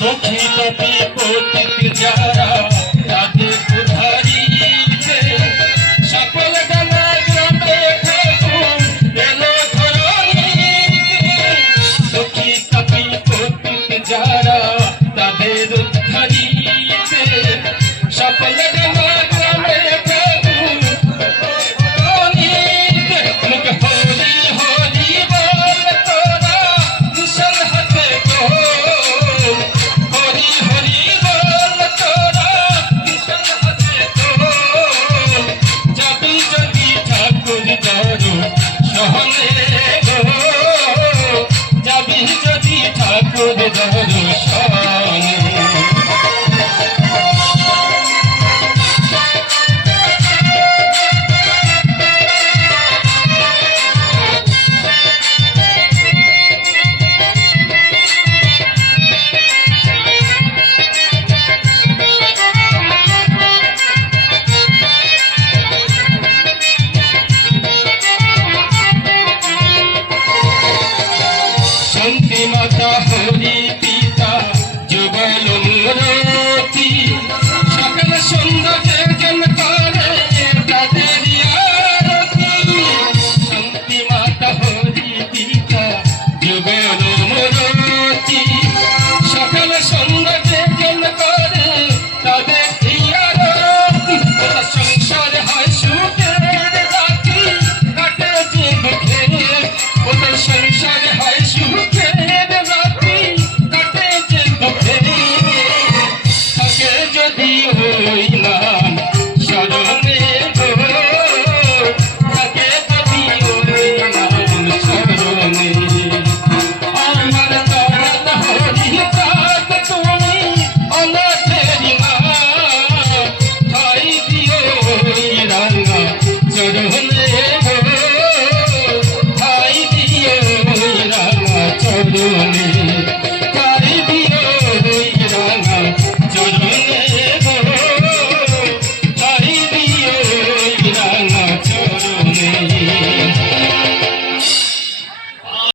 দুঃখিত বিপত্তিক যারা তাদের উদ্ধারিতে সকল গানা গ্রামে ঠাকুর এলো ধরণীতে। দুঃখিত বিপত্তিক যারা তাদের উদ্ধারিতে সকল গানা গ্রামে ঠাকুর ধরণীতে। মুখে হরি হরি বল তোরা কিশোর হাতে যাবি যদি ঠাকুর দর্শনে। শান্তি মাতা হরি পিতা যুগল মূরতি সকল সৌন্দর্যের জন্য করে তাদের আরতি। শান্তি মাতা হরি পিতা যুগল মূরতি সকল সৌন্দর্যের জন্য করে তাদের আরতি। সংসার হয় সুখের রাতি কাটে যে দুঃখে, ওদের সংসার হয় সুখের রাতি কাটে যে দুঃখে। থাকে যদি হই নাম স্মরণে গো, থাকে যদি হই নাম স্মরণে। আমার চরণ হরি কাত তুমি অনাথেরি মা, ঠাই দিও ওই রাঙা চরণে গো, ঠাই দিও ওই রাঙা চরণে।